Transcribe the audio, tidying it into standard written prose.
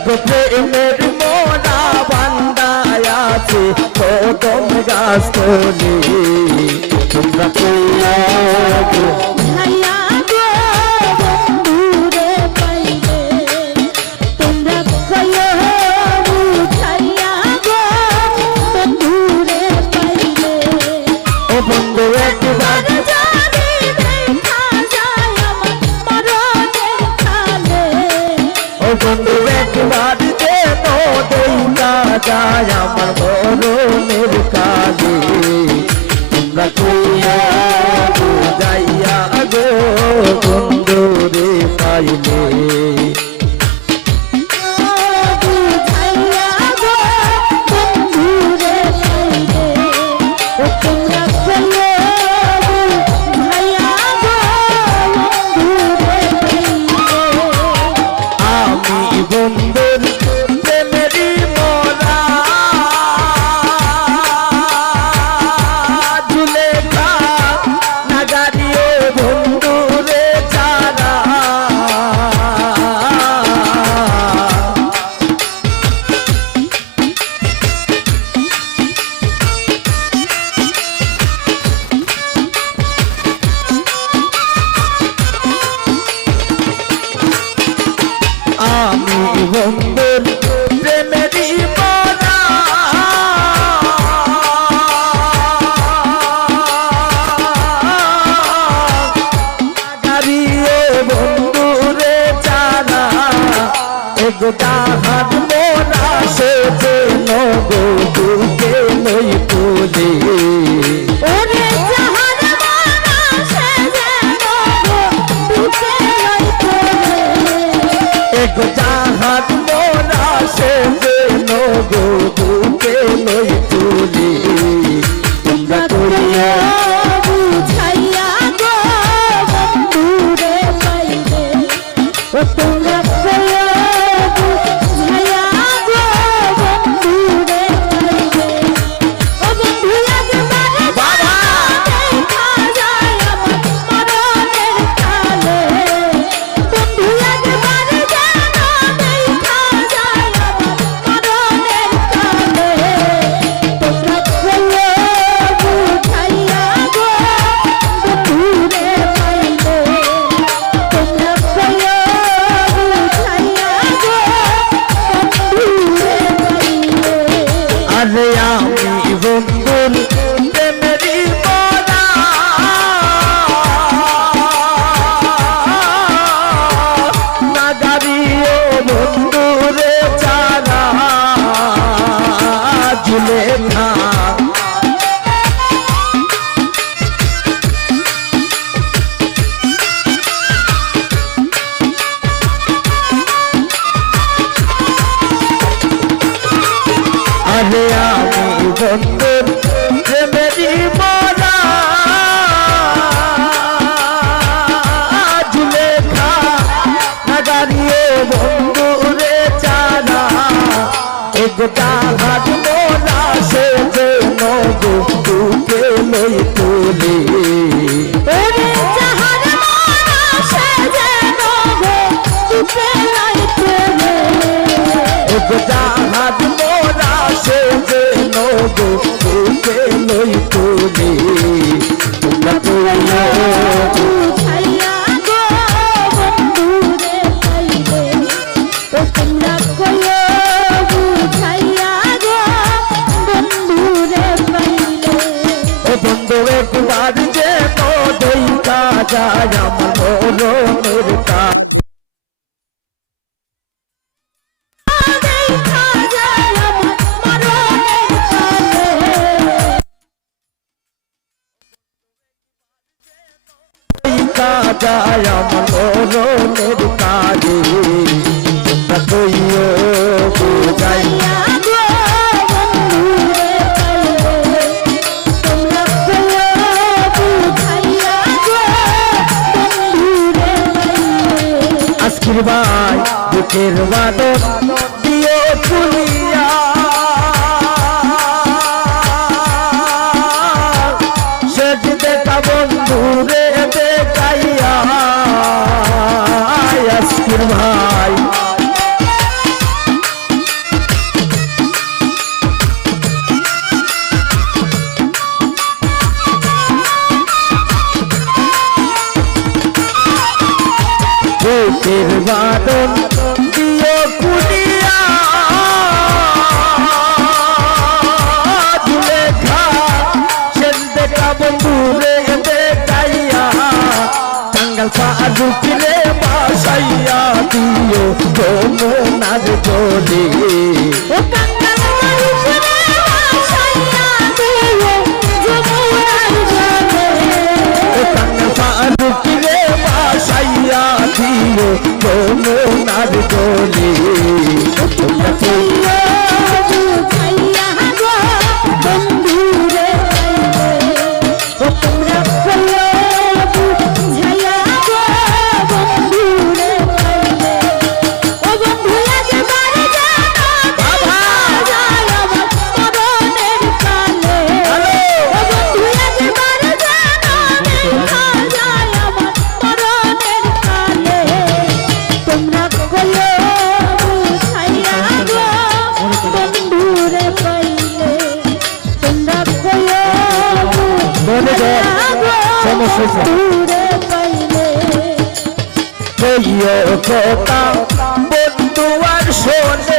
প্রেমের মোরা বান্দায় আছে কদম গাছ তলে তোমরা কইয়া গো ভাইয়া গো বন্ধুরে পাইলে তোমরা কইয়া বুঝাইয়া গো বন্ধুরে পাইলে ও বন্ধু একবার জানি দেখা যায় আমার মরণের কালে ও বন্ধু একবার যেন দেখা যায় আমার মরণের কালে তোমরা কইয়া বুঝাইয়া গো বন্ধু রে পাইলে বুঝাইয়া গো বন্ধুরে পাইলে ও তোমরা কইয়া বুঝাইয়া গো বন্ধুরে পাইলে আমি বন্ধুর প্রেমেরই মোরা ঝুলেখা নাগারিয়ে বন্ধুরে ছাড়া আমি বন্ধুর প্রেমেরই মোরা গাড়িয়ে বন্ধুরে ছাড়া একদা হাত মোরা সেজে নগো দুকে লই তুলে ওরে জাহান মারা সে যেন বুকে লইতে একদা হাত মোরা সেজে নগো দুকে লই তুলে তোমরা কইয়া বুঝাইয়া গো বন্ধুরে পাইলে ও তোমরা কইয়া বুঝাইয়া গো বন্ধুরে পাইলে ও বন্ধু একবার বাবা দেখা যায় আমার মরণের কালে বন্ধু একবার যেন দেখা যায় আমার মরণের কালে তোমরা কইয়া বুঝাইয়া গো বন্ধুরে পাইলে তোমরা কইয়া বুঝাইয়া গো বন্ধুরে পাইলে আরে আমি বন্ধুর প্রেমেরই মোরা নাগারিয়ে বন্ধুরে ছাড়া ঝুলেখা আরে আমি বন্ধুর প্রেমেরই মোরা ঝুলেখা নাগারিয়ে বন্ধুরে ছাড়া একদা হাত মোরা সেজে নগো দুকে লই তুলে ওরে জাহান মারা সে যেন বুকে লইতে একদা হাত মোরা সেজে নগো দুকে লই তুলে তোমরা কইয়া বুঝাইয়া গো বন্ধুরে পাইলে ও তোমরা কইয়া বুঝাইয়া গো বন্ধুরে পাইলে ও বন্ধু একবার যেন দেখা যায় আমার মরণের কালে দেখা যায় আমার মরণের কালে দেখা যায় আমার মরণের কালে তোমরা কইও বুঝাইয়া গো বন্ধুরে পাইলে তোমরা কইয়া বুঝাইয়া গো বন্ধুরে পাইলে আজকের ভাই বুকের বাদন দিও তুলিয়া সেজ দেখা বন্ধুরে দেখাইয়া আজকের ভাই বুকের বাদন দিও কুলিয়া জুলেখা সেন দেখা বন্ধুরে দেখাইয়া টাঙ্গাল ফারুকরে বাসাইয়া দিও যমুনার জলে ও টাঙ্গাল ফারুকরে বাসাইয়া দিও যমুনার জলে ও টাঙ্গাল ফারুকরে বাসাইয়া দিও যমুনার জলে তোমরা তো বুঝাইয়া গো বন্ধুরে ও তোমরা বলো বুঝাইয়া গো বন্ধুরে ও বন্ধু একবার জানো বাবা যায় আমার মরণের কালে ও বন্ধু একবার জানো দেখা যায় আমার মরণের কালে তোমরা বলো বুঝাইয়া গো বন্ধুরে পাইলে তোমরা বলো বলে দে সমস্যা বন্ধুরে পাইলে কইও কথা বন্ধু আর শোনে